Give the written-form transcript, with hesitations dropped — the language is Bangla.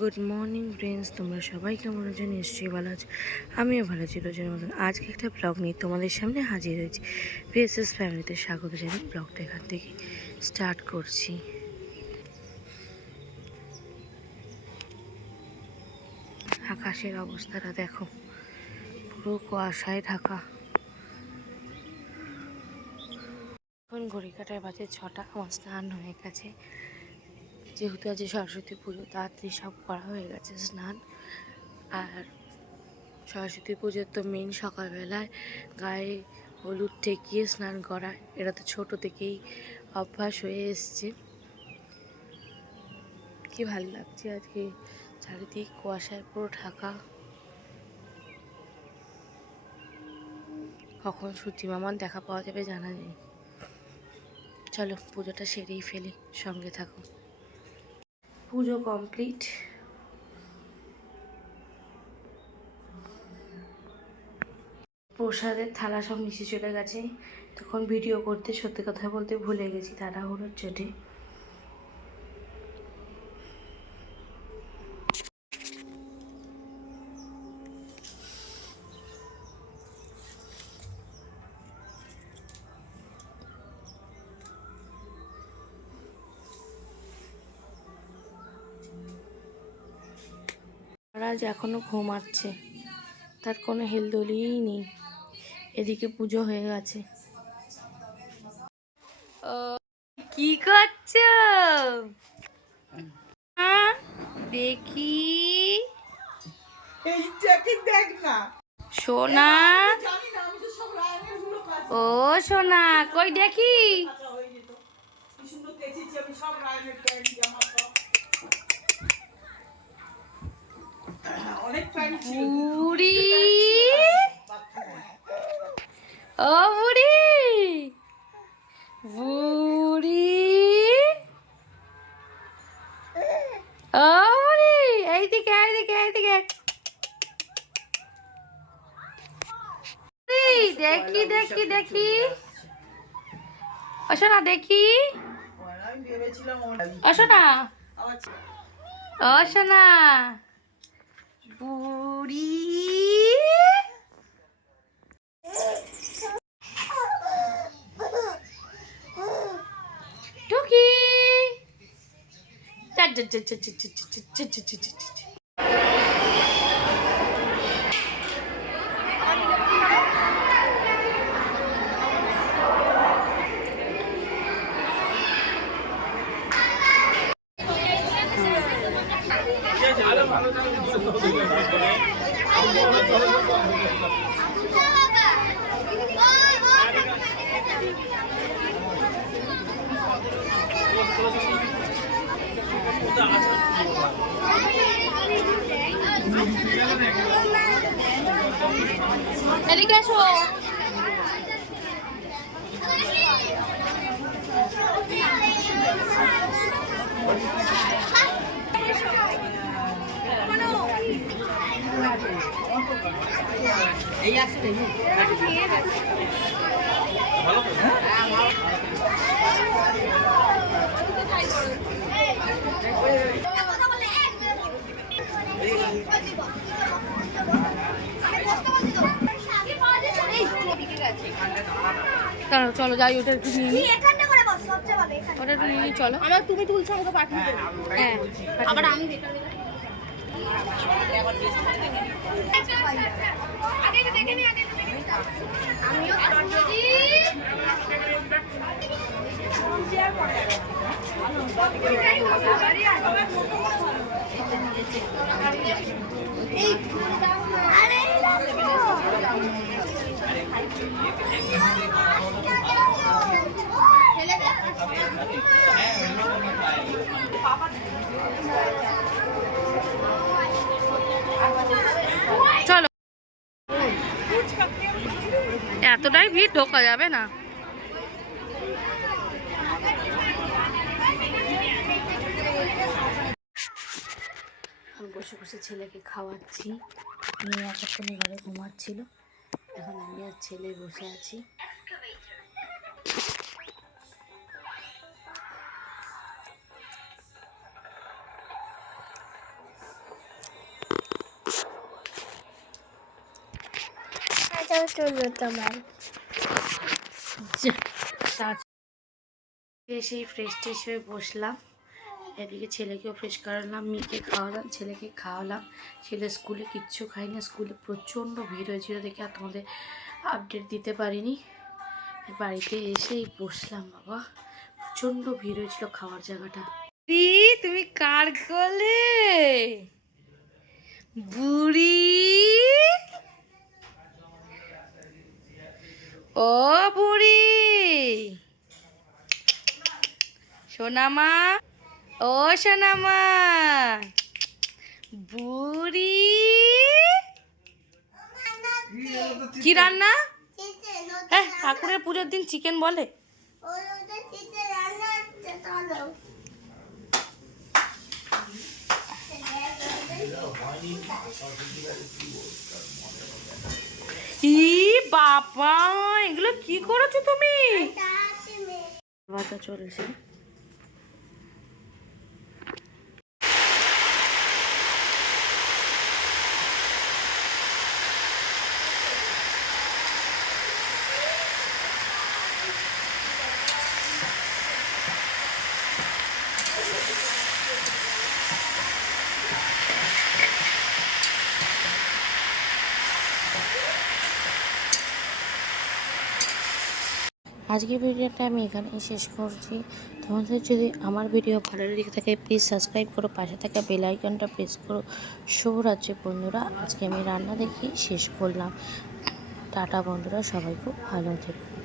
গুড মর্নিং ফ্রেন্ডস, তোমরা সবাই কেমন আছো? নিশ্চয়ই ভালো আছো। আমিও ভালো আছি রোজের মতন। আজকে একটা ব্লগ নিয়ে তোমাদের সামনে হাজির হয়েছি। পিএসএস ফ্যামিলিতে স্বাগত জানাই। ব্লগটা এখান থেকে স্টার্ট করছি। আকাশের অবস্থাটা দেখো, পুরো কুয়াশায় ঢাকা। এখন ঘড়ি কাটায় বাজে 6টা। আমার স্নান হয়ে গেছে, যেহেতু আজ সরস্বতী পুজো, তাড়াতাড়ি সব করা হয়ে গেছে স্নান। আর সরস্বতী পুজোর তো মেন সকালবেলায় গায়ে হলুদ ঠেকিয়ে স্নান করা, এটা তো ছোট থেকেই অভ্যাস হয়ে এসছে। কি ভালো লাগছে আজকে, চারিদিক কুয়াশায় পুরো ঢাকা। কখন সূর্যি মামার দেখা পাওয়া যাবে জানা নেই। চলো পুজোটা সেরেই ফেলি, সঙ্গে থাকো। পুজো কমপ্লিট। প্রসাদের থালা সব মিশে চলে গেছে। তখন ভিডিও করতে সত্যি কথা বলতে ভুলে গেছি তাড়াহুড়োর চোটে। আজ এখনো ঘুমাচ্ছে, তার কোনো হেলদোলিই নেই। এদিকে পুজো হয়ে গেছে। কি করছো? দেখি দেখ না সোনা। ও সোনা, কই দেখি। বুড়ি, ও বুড়ি, বুড়ি, ও বুড়ি, এইদিকে এইদিকে এইদিকে। দেখি দেখি দেখি, ও সোনা দেখি, ও সোনা, ও সোনা, বুড়ি, টুকি। এদিকে এসো। এই আসলে ভালো তো। চলো যাই, ওটা একটু নিয়ে নিই। ওটা একটু নিয়ে নিই, চলো। আমার তুমি তুলছো, আমাকে পাঠিয়ে দেবো। হ্যাঁ, আবার আমি চলো। এতটাই ভিড়, ঢোকা যাবে না। আমি বসে বসে ছেলেকে খাওয়াচ্ছি। মেয়ে এতক্ষণ ঘরে ঘুমাচ্ছিল, এখন আমি আর ছেলে বসে আছি। এসেই ফ্রেশ ট্রেশ হয়ে বসলাম, এদিকে ছেলেকেও ফ্রেশ করালাম, মেয়েকে খাওয়ালাম, ছেলেকে খাওয়ালাম। ছেলে স্কুলে কিচ্ছু খাইনি, স্কুলে প্রচণ্ড ভিড় হয়েছিল দেখে আর তোমাদের আপডেট দিতে পারিনি। বাড়িতে এসেই বসলাম, বাবা প্রচণ্ড ভিড় হয়েছিল খাওয়ার জায়গাটা। তুমি কার কোলে বুড়ি? ও বুড়ি সোনামা, ও সোনামা বুড়ি। কি রান্না? ঠাকুরের পুজোর দিন চিকেন বলে? ই বাবা, এগুলো কি করেছো তুমি? বাতা চলছে। আজকের ভিডিওটা আমি এখানেই শেষ করছি। তোমাদের যদি আমার ভিডিও ভালো লেগে থাকে প্লিজ সাবস্ক্রাইব করো, পাশে থাকা বেল আইকনটা প্রেস করো। শুভরাত্রি বন্ধুরা, আজকে আমি রান্না দেখি শেষ করলাম। টাটা বন্ধুরা, সবাই খুব ভালো থেকো।